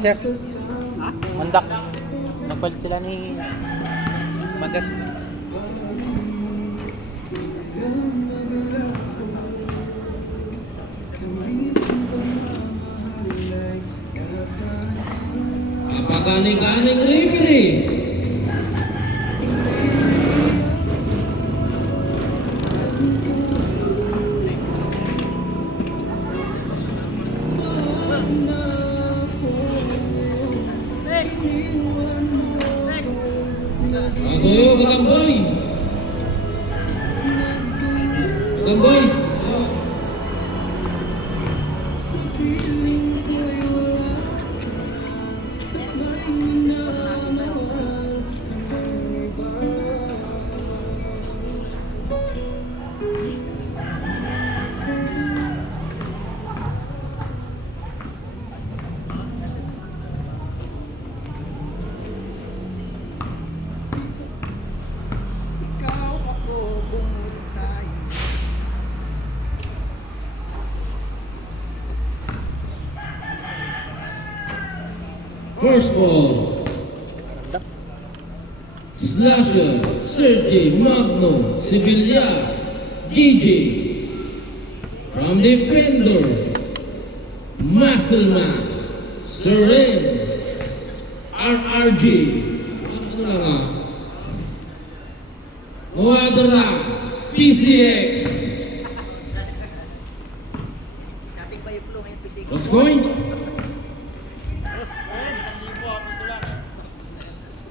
sir. Ha? Mandak. Nagpalit sila ni Mandak. Napakaning-kaning referee. Masuyo, Gagamboy. Gagamboy. Ikaw ako, bumuli tayo. First ball. Slasher, Sergey Magno, Sevilla, GG. From defender, Muscleman, Seren, RRG. Ano lang ah. Muadra, PCX. Dating pa yung flow ngayon, pisig. What's going? Boss, ayun, 1,000 ako sila.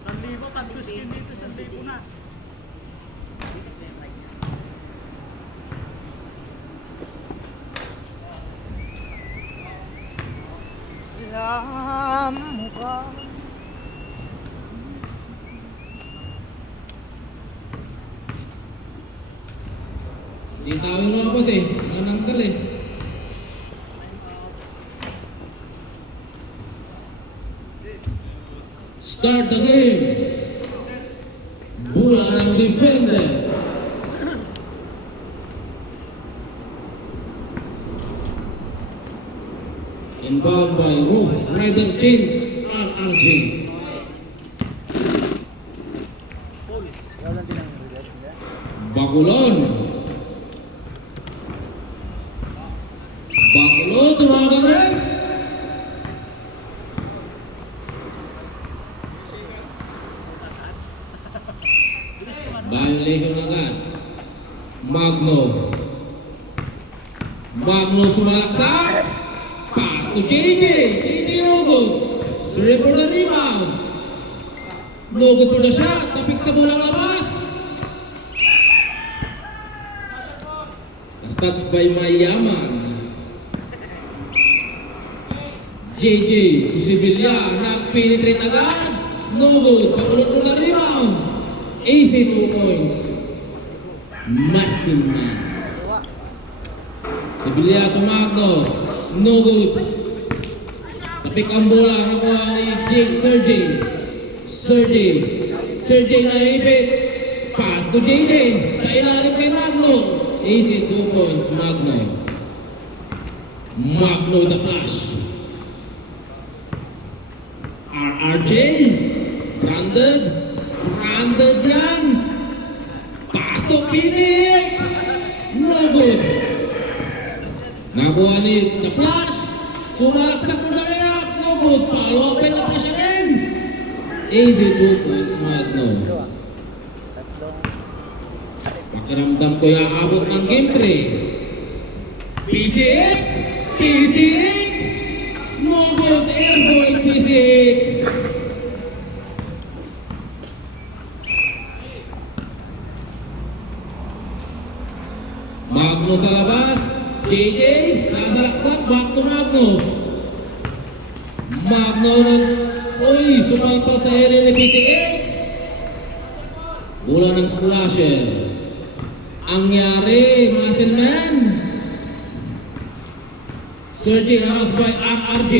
1,000 pag skin dito, 1,000 na. Alam mo ba? Hindi tao na boss eh. Nananggal eh. Start the game. Bola ng defender. Inbound by Roof Rider James RRG. Wala din ang relation niya. Bakulon. Bakulon, tumakan rin. Violation agad. Magno. Magno sumalaksak. Pass to JJ. JJ no good. Sorry for the rebound. No good for the shot. Tapik sa bolang labas. Stats by Mayaman. JJ to Sevilla. Nag-penetrate agad. No good. Bakulot for the rebound. AC 2 points. Massima. Sevilla to Magno. No good. Tapik ang bola. Nakuha ni Sergey. Sergey naipit. Pass to JJ. Sa ilalim kay Magno. AC 2 points. Magno. Magno the flash. RRJ. Branded yan. Pass to PCX. No good. Nakuha ni the flash. Sumalaksak ng layup. No good. Follow up and the flash again. Easy 2 points Magno. Tatlong Pakiramdam ko yung aabot ng game 3. PCX. No good. Airboy PCX. Magno sa labas. JJ, sasalaksak, back to Magno. Magno sumalpa sa area ni PCX. Bola ng slasher. Ang yari, Muscleman. Sergey haras by RRJ.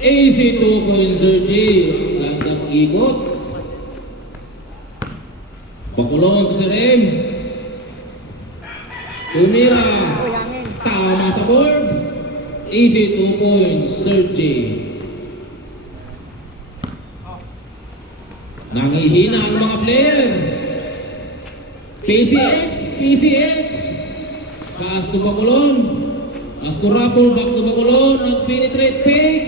AC 2 point Sergey. Gandang ikot. Bakulong to si Rem. Tumira. Tama sa board. Easy 2 points, Sergey. Nangihina ang mga player. PCX. Pass to Bacolod. Pass to Rapol, back to Bacolod. Nag-penetrate fake.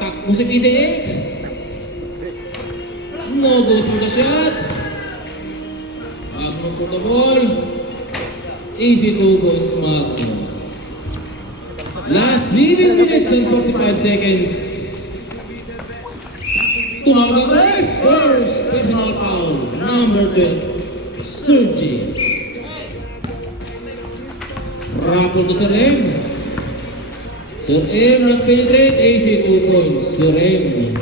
Takbo si PCX. No good for the shot. Magno for the ball. Easy 2 points, Magno. Last 7 minutes and 45 seconds. Tumagang right. First personal foul. Number 10, Sergi. Rapol to Sir M. Sir M nag-penetrate. AC 2 points. Sir M.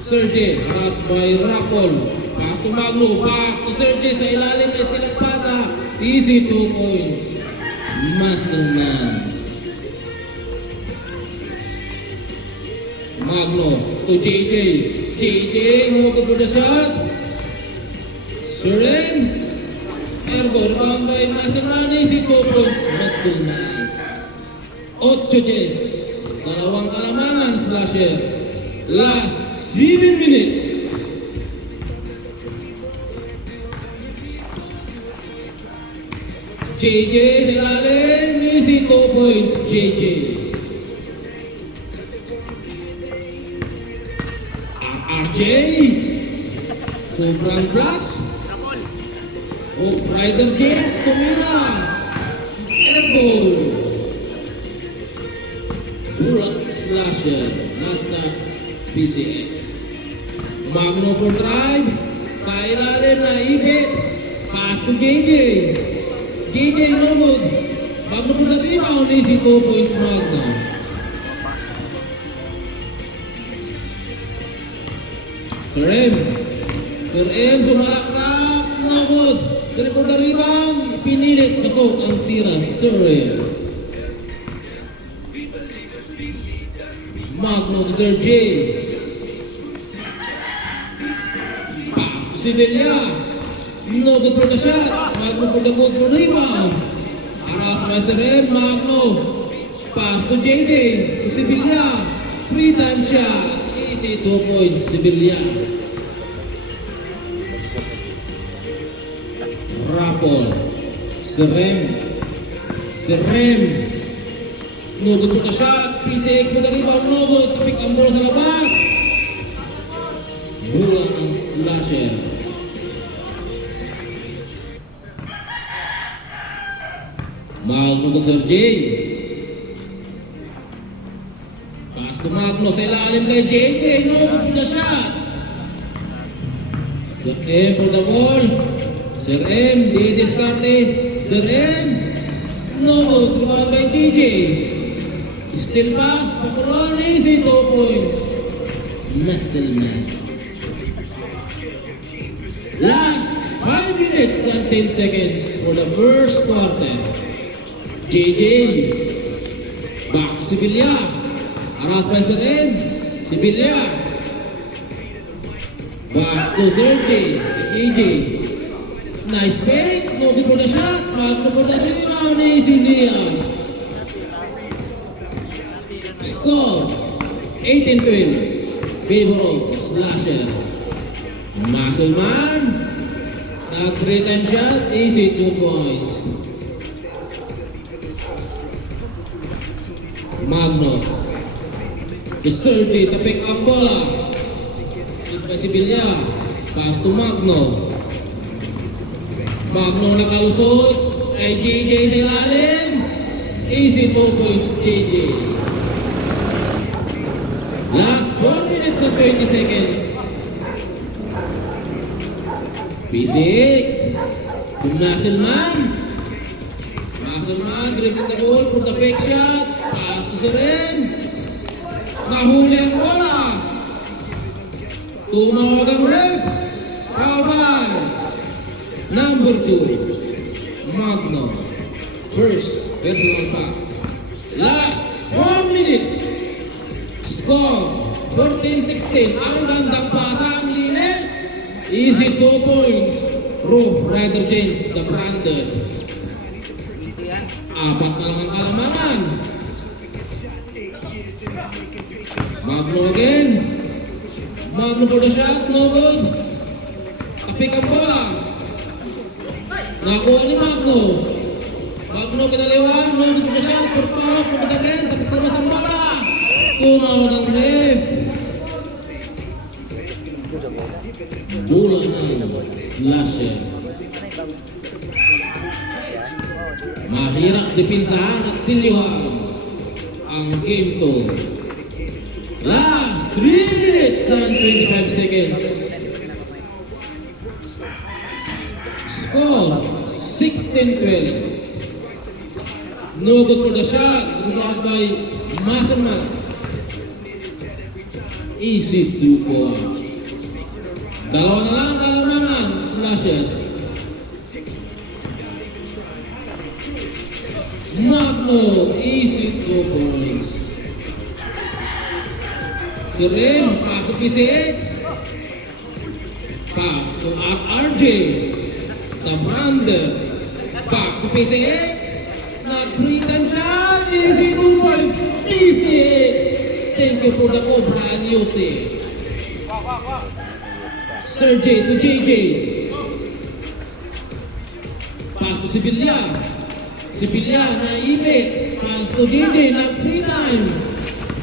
Sergi, harass by Rapol. Pass to Magno. Back to Sergi sa ilalim na silang pasa. Easy 2 points. Muscle man. Magno to JJ. JJ, no good for the shot. Suren. Ergo, rebound by Muscle man. Easy 2 points. Muscle man. 8 Jess. Dalawang kalamangan slasher. Last 7 minutes. JJ sa ilalim. Easy 2 points. JJ. RJ. Sobrang flash. Rider James Comuna. Airball. Bulak slasher. Last touch. PCX. Magno for drive. Sa ilalim na ibit. Pass to JJ. JJ no good. Magno for the rebound. Easy 2 points Magno. Sir M. Sir M sumalaksak. No good. Sir for the rebound. Pinilit. Pasok ang tira. Sir M. Magno to Sir J. Pass to Sibelia. No good for the shot. Magno for the good for rebound. Aras by Sir M. Magno. Pass to JJ. To Sibelia. Free time shot. Easy 2 points. Sibelia. Rapol. Sir M. Sir M. No good for the shot. PCX for the rebound. No good. Pick ang ball sa labas. Bulang ang slasher. Magno to Sir J. Pass to Magno sa ilalim kay JJ. No good for the shot. Sir M for the ball. Sir M. Di-discarte. Sir M. No good. Rebound by JJ. Still pass, Bacolod, easy 2 points. Muscle man. Last 5 minutes and 10 seconds for the first quarter. JJ. Back to Sibelia. Aras by Sir M. Sibelia. Back to Sergi. JJ. Nice fake. No good for the shot. Magno for the rebound. Easy Liam. Score 18-12. Favor of slasher. Muscle man. Nag-free time shot. Easy 2 points. Magno. To Sergi to pick up bola. Sibelia. Pass to Magno. Magno nakalusot. Ay JJ sa ilalim. Easy 2 points JJ. Last 4 minutes and 20 seconds. PCX. Muscle man. Muscle man. Dribbling the ball for the fake shot. Pass to Sir M. Nahuli ang bola. Tumawag ang ref. Foul by number 2. Magno. First personal foul. Last 4 minutes. Score 14-16. Ang gandang pasa, ang linis. Easy 2 points. Roof Rider James, the branded. Easy yan. 4 na lang ang kalamangan. Magno again. Magno for the shot, no good. Kapik ang bola. Nakuha ni Magno. Magno kinaliwan, no good for the shot. Purpalok, no good again. Kapik sa labas ang bola. Tumawag ang ref. Bola ng slasher. Mahirap depensahan at silyuhan ang game to. Last 3 minutes and 25 seconds. Score 16-12. No good for the shot. Rebound by Maserman. Easy 2 points. Dalawa na lang kalamangan. Slasher. Magno, easy 2 points. Si Rem, pass to PCX. Pass to RRJ. The Brander. Back to PCX. Nag-free time shot. Easy 2 points. PCX. Thank you for the Cobra and Yosef. Sergey to JJ. Pass to Sibilya. Sibilya na ipit. Pass to JJ. Nag-free time.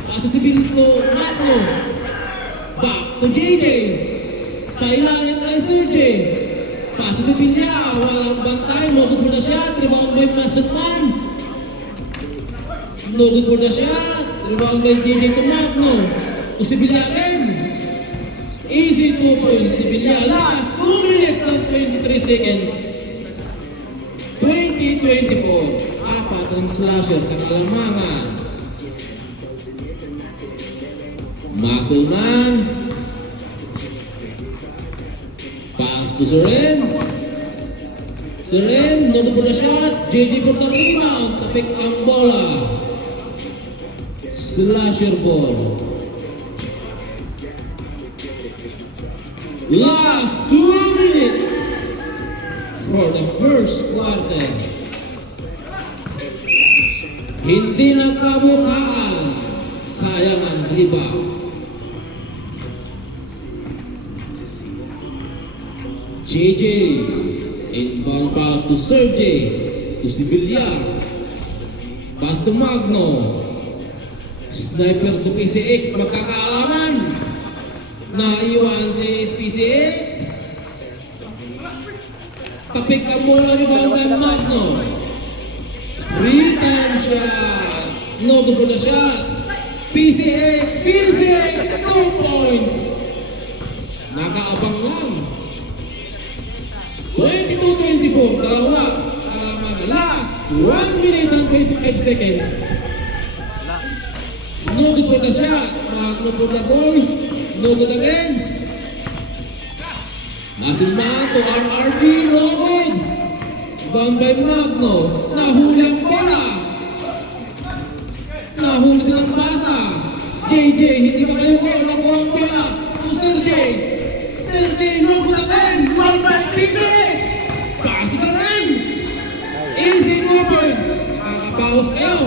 Pass to Sibilya to Magno. Back to JJ. Sa ilalim kay Sergey. Pass to Sibilya. Walang bantay. No good for the shot. Rebound by Maserman. No good for the shot. Rebound by JJ to Magno. To Sibilya again. Easy 2 points. Sibilya. Last 2 minutes and 23 seconds. 20-24. Apat ang slasher sa kalamangan. Maselman. Pass to Serem. Serem, no good for the shot. JJ for the rebound. Tapik ang bola. Slasher ball. Last 2 minutes for the first quarter. Hindi nagkabukaan. Sayang ang rebound. JJ. Inbound pass to Sergey. To Sibilya. Pass to Magno. Sniper to PCX. Magkakaalaman. Naiwan si PCX. Tapik ang bola, rebound by Magno. Free time shot. No good for the shot. PCX. 2 points. Nakaabang lang. 22-24. Dalawa. Last 1 minute and 25 seconds. No good for the shot. Magno for the ball. No good again. Maselman to RRG. No good. Bound by Magno. Nahuli ang bola. Nahuli din ang pasa. JJ, hindi ba kayo ko? Nakuha ang bola. To Sergey. Sergey, no good again. Bound by PCX. Pass to Serem. Easy 2 points. Nakakabawas kayo.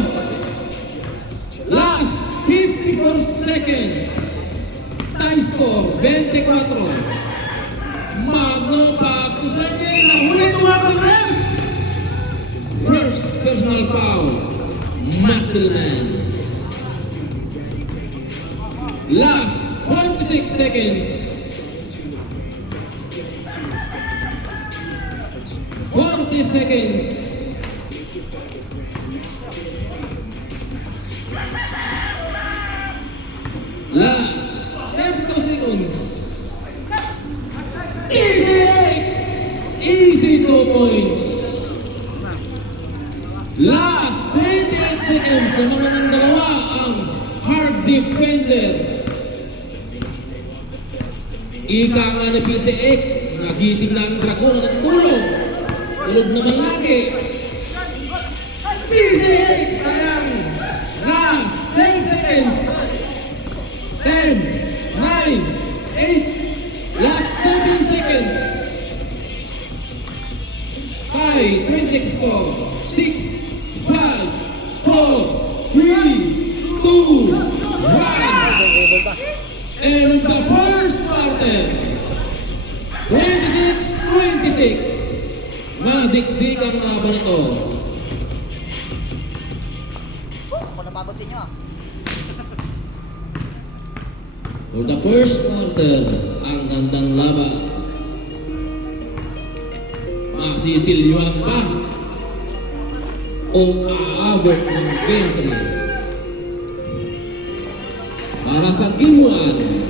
Last 54 seconds. Tie score, 24. Magno pass to Sergey. Nahuli to Magno. First personal foul. Maselman. Last 46 seconds. 40 seconds. Last 32 seconds. Easy 2 points. Last 28 seconds. Naman ng dalawa ang hard defender. Ika nga ni PCX. Nagising na ang Dragon at natutulog. Tulog naman lagi. PCX sayang. Last 10 seconds. 10, 9, 8, last 7 seconds. 5, 26 score. 6, 5, 4, 3, 2, 1. end of the first quarter. 26-26. Madikdik ang laban ito. Ako napagod sa inyo ah. For the first quarter, ang gandang laban. Masisilyuhan pa o aabot ng game 3. Para sa game 1,